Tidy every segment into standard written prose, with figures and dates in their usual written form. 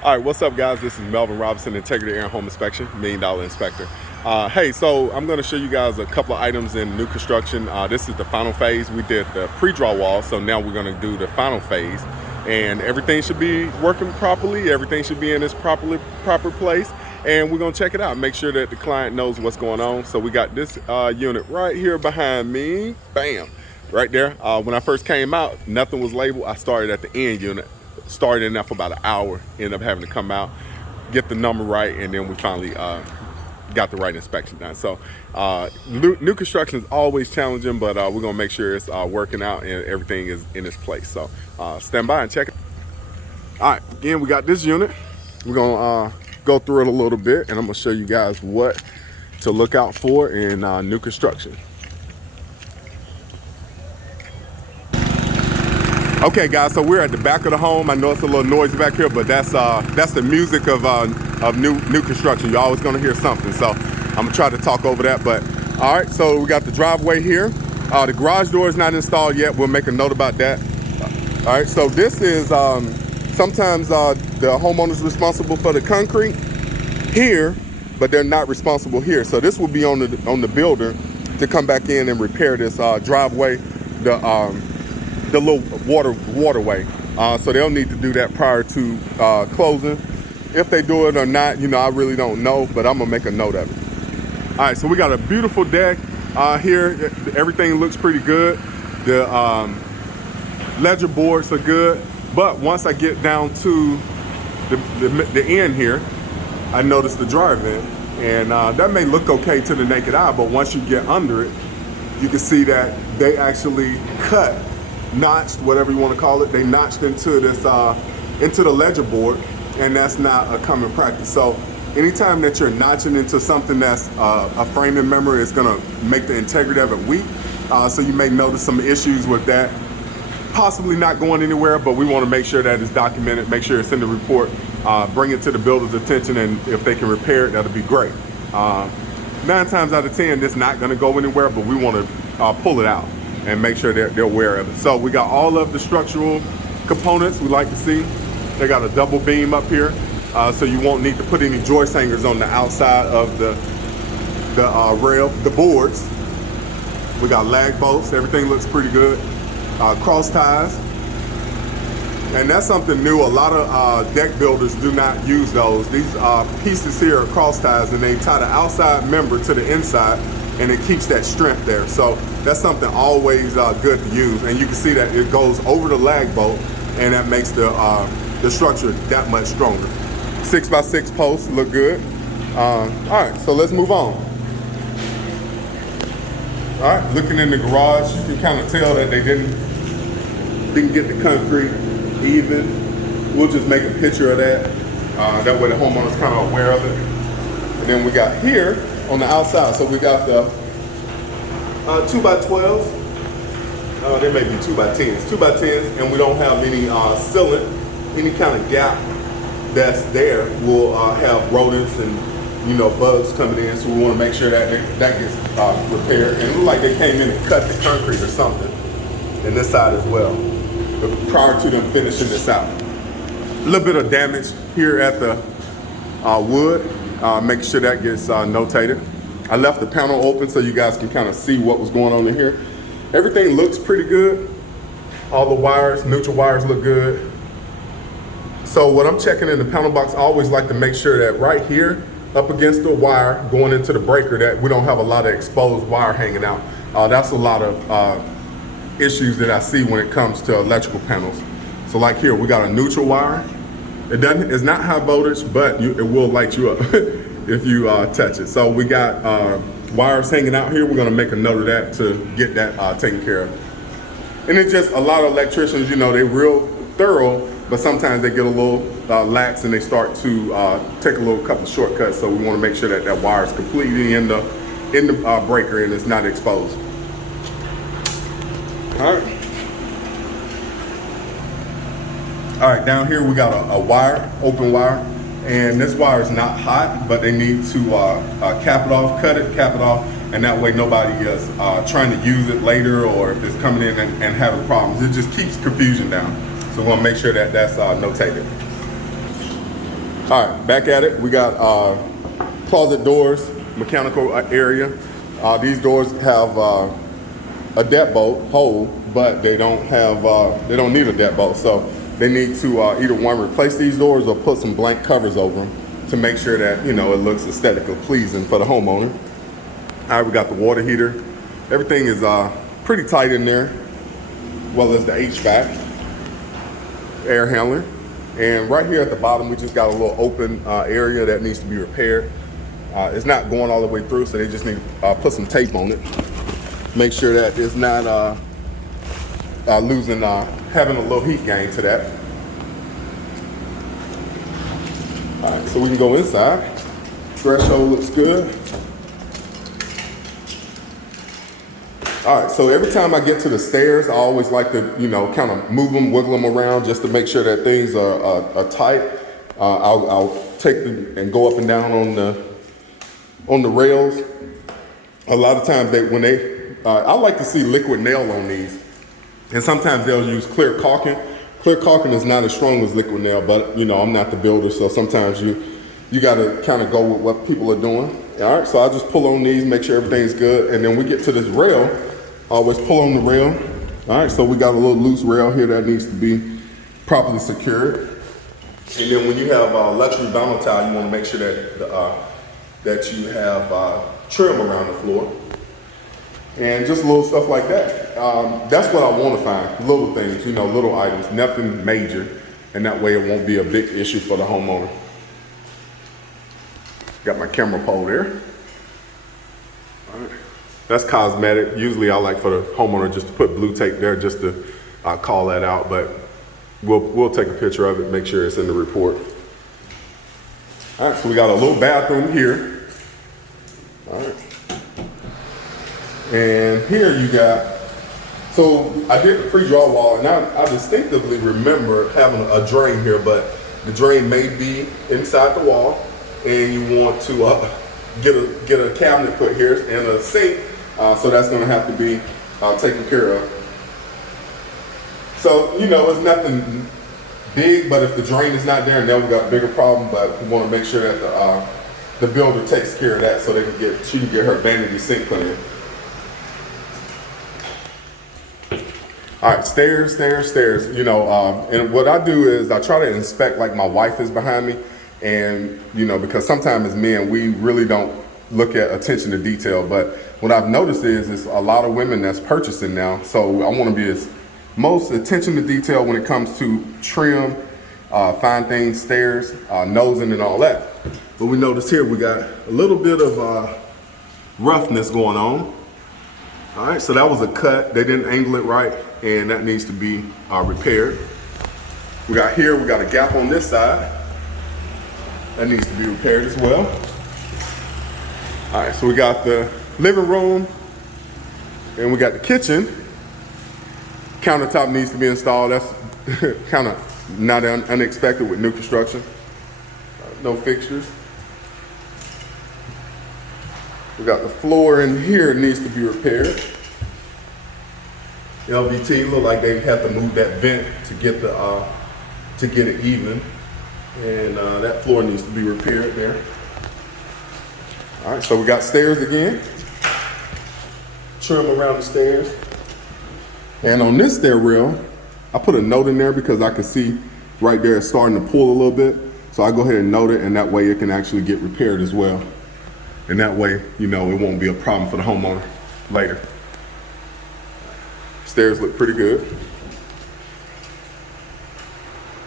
All right, what's up, guys? This is Melvin Robinson, Integrity Air and Home Inspection, $1 Million Inspector. Hey, so I'm going to show you guys a couple of items in new construction. This is the final phase. We did the pre-draw wall, so now we're going to do the final phase. And everything should be working properly. Everything should be in its proper place. And we're going to check it out, make sure that the client knows what's going on. So we got this unit right here behind me. Bam, right there. When I first came out, nothing was labeled. I started at the end unit. Started in there for about an hour, ended up having to come out, get the number right, and then we finally got the right inspection done. So new construction is always challenging, but we're gonna make sure it's working out and everything is in its place. So stand by and check it. All right, again, we got this unit. We're gonna go through it a little bit, and I'm gonna show you guys what to look out for in new construction. Okay, guys, so we're at the back of the home. I know it's a little noisy back here, but that's the music of new construction. You're always gonna hear something, so I'm gonna try to talk over that. But all right, so we got the driveway here. The garage door is not installed yet. We'll make a note about that. All right, so this is sometimes the homeowner's responsible for the concrete here, but they're not responsible here. So this will be on the builder to come back in and repair this driveway. The little waterway, so they'll need to do that prior to closing. If they do it or not, I really don't know, but I'm gonna make a note of it. All right, so we got a beautiful deck here. Everything looks pretty good. The ledger boards are good, but once I get down to the end here, I noticed the dryer vent, and that may look okay to the naked eye, but once you get under it, you can see that they actually notched, whatever you want to call it, they notched into this into the ledger board, and that's not a common practice. So anytime that you're notching into something that's a framing member, it's going to make the integrity of it weak. So you may notice some issues with that, possibly not going anywhere, but we want to make sure that it's documented, make sure it's in the report, bring it to the builder's attention, and if they can repair it, that'll be great. 9 times out of 10, it's not going to go anywhere, but we want to pull it out and make sure they're aware of it. So we got all of the structural components we like to see. They got a double beam up here, so you won't need to put any joist hangers on the outside of the rail, the boards. We got lag bolts, everything looks pretty good. Cross ties, and that's something new. A lot of deck builders do not use those. These pieces here are cross ties, and they tie the outside member to the inside, and it keeps that strength there. So that's something always good to use. And you can see that it goes over the lag bolt, and that makes the structure that much stronger. 6x6 posts look good. All right, so let's move on. All right, looking in the garage, you can kind of tell that they didn't get the concrete even. We'll just make a picture of that. That way the homeowner's kind of aware of it. And then we got here on the outside, so we got the 2x12s. They may be 2x10s. 2x10s, and we don't have any sealant, any kind of gap that's there. We'll have rodents and bugs coming in, so we want to make sure that that gets repaired. And it looked like they came in and cut the concrete or something, and this side as well, but prior to them finishing this out. A little bit of damage here at the wood. Make sure that gets notated. I left the panel open so you guys can kind of see what was going on in here. Everything looks pretty good. All the wires, neutral wires look good. So what I'm checking in the panel box, I always like to make sure that right here, up against the wire going into the breaker, that we don't have a lot of exposed wire hanging out. That's a lot of issues that I see when it comes to electrical panels. So like here, we got a neutral wire. It's not high voltage, but it will light you up if you touch it. So we got wires hanging out here. We're gonna make a note of that to get that taken care of. And it's just a lot of electricians, they're real thorough, but sometimes they get a little lax and they start to take a little couple shortcuts. So we wanna make sure that that wire is completely in the breaker and it's not exposed. All right. All right, down here we got a wire, open wire, and this wire is not hot, but they need to cap it off, cut it, cap it off, and that way nobody is trying to use it later, or if it's coming in and having problems. It just keeps confusion down. So we want to make sure that that's notated. All right, back at it. We got closet doors, mechanical area. These doors have a deadbolt hole, but they don't need a deadbolt. So they need to either one, replace these doors or put some blank covers over them to make sure that, it looks aesthetically pleasing for the homeowner. All right, we got the water heater. Everything is pretty tight in there, well as the HVAC, air handler. And right here at the bottom, we just got a little open area that needs to be repaired. It's not going all the way through, so they just need to put some tape on it. Make sure that it's not having a little heat gain to that. All right, so we can go inside. Threshold looks good. All right, so every time I get to the stairs, I always like to, kind of move them, wiggle them around just to make sure that things are tight. I'll take them and go up and down on the rails. A lot of times I like to see liquid nail on these, and sometimes they'll use clear caulking. Clear caulking is not as strong as liquid nail, but I'm not the builder, so sometimes you got to kind of go with what people are doing. All right, so I just pull on these, make sure everything's good, and then we get to this rail. Always pull on the rail. All right, so we got a little loose rail here that needs to be properly secured. And then when you have luxury vinyl tile, you want to make sure that you have trim around the floor. And just little stuff like that. That's what I want to find, little things, little items, nothing major. And that way it won't be a big issue for the homeowner. Got my camera pole there. All right. That's cosmetic. Usually I like for the homeowner just to put blue tape there just to call that out, but we'll take a picture of it, make sure it's in the report. All right, so we got a little bathroom here. All right. And here you got, so I did the pre-draw wall, and I distinctively remember having a drain here, but the drain may be inside the wall, and you want to get a cabinet put here and a sink. So that's going to have to be taken care of. So, it's nothing big, but if the drain is not there, then we got a bigger problem, but we want to make sure that the builder takes care of that so she can get her vanity sink put in. All right, stairs. And what I do is I try to inspect, like my wife is behind me, and, because sometimes as men, we really don't look at attention to detail, but what I've noticed is it's a lot of women that's purchasing now, so I want to be as most attention to detail when it comes to trim, fine things, stairs, nosing and all that. But we notice here we got a little bit of roughness going on. All right, so that was a cut. They didn't angle it right, and that needs to be repaired. We got a gap on this side. That needs to be repaired as well. All right, so we got the living room, and we got the kitchen. Countertop needs to be installed. That's kind of not unexpected with new construction. No fixtures. We got the floor in here needs to be repaired. LVT look like they have to move that vent to get it even, and that floor needs to be repaired there. All right, so we got stairs again. Trim around the stairs. And on this stair rail, I put a note in there because I can see right there it's starting to pull a little bit. So I go ahead and note it, and that way it can actually get repaired as well. And that way, it won't be a problem for the homeowner later. Stairs look pretty good.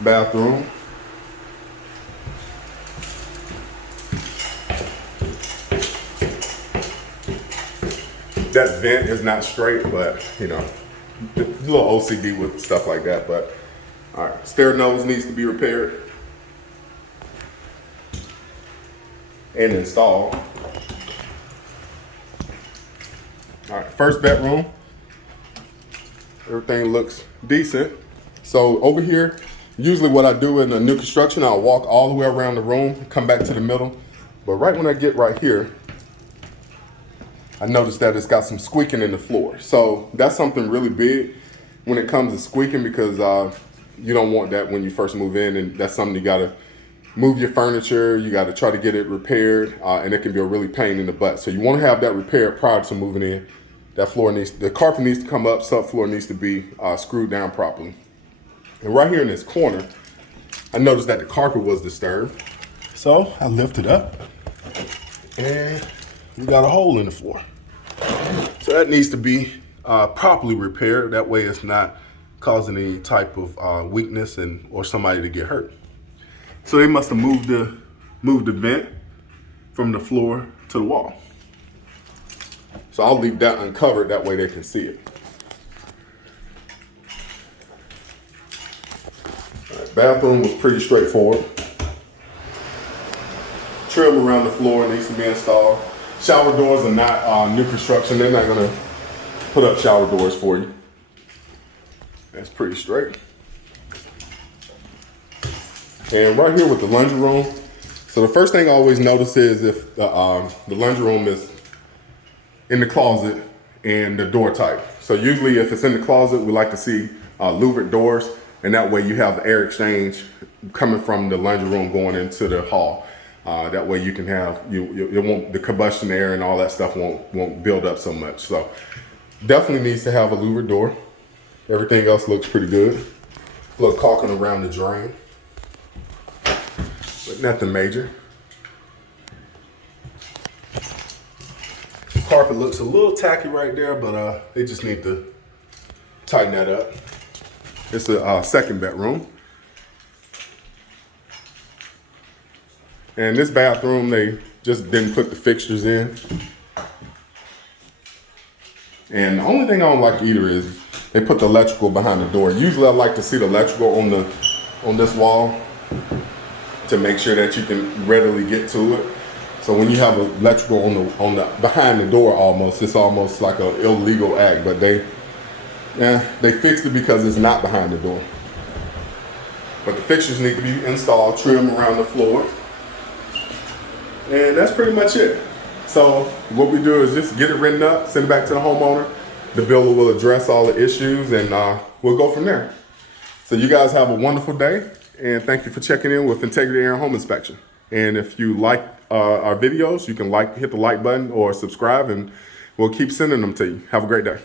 Bathroom. That vent is not straight, but a little OCD with stuff like that. But all right, stair nose needs to be repaired and installed. All right, first bedroom. Everything looks decent. So over here, usually what I do in a new construction, I'll walk all the way around the room, come back to the middle. But right when I get right here, I noticed that it's got some squeaking in the floor. So that's something really big when it comes to squeaking, because you don't want that when you first move in, and that's something you gotta move your furniture, you got to try to get it repaired, and it can be a really pain in the butt. So you want to have that repaired prior to moving in. The carpet needs to come up, subfloor needs to be screwed down properly. And right here in this corner, I noticed that the carpet was disturbed. So I lifted up and we got a hole in the floor. So that needs to be properly repaired. That way it's not causing any type of weakness or somebody to get hurt. So they must have moved the vent from the floor to the wall. So I'll leave that uncovered, that way they can see it. All right, bathroom was pretty straightforward. Trim around the floor needs to be installed. Shower doors are not new construction. They're not gonna put up shower doors for you. That's pretty straight. And right here with the laundry room. So the first thing I always notice is if the laundry room is in the closet and the door type. So usually if it's in the closet, we like to see louvered doors, and that way you have the air exchange coming from the laundry room going into the hall. That way you can have, the combustion air and all that stuff won't build up so much. So definitely needs to have a louvered door. Everything else looks pretty good. A little caulking around the drain, but nothing major. The carpet looks a little tacky right there, but they just need to tighten that up. It's a second bedroom. And this bathroom, they just didn't put the fixtures in. And the only thing I don't like either is they put the electrical behind the door. Usually I like to see the electrical on this wall to make sure that you can readily get to it. So when you have electrical on the behind the door, it's almost like an illegal act. But they fixed it because it's not behind the door. But the fixtures need to be installed, trim around the floor. And that's pretty much it. So what we do is just get it written up, send it back to the homeowner. The builder will address all the issues, and we'll go from there. So you guys have a wonderful day, and thank you for checking in with Integrity Air and Home Inspection. And if you like our videos, you can hit the like button or subscribe, and we'll keep sending them to you. Have a great day.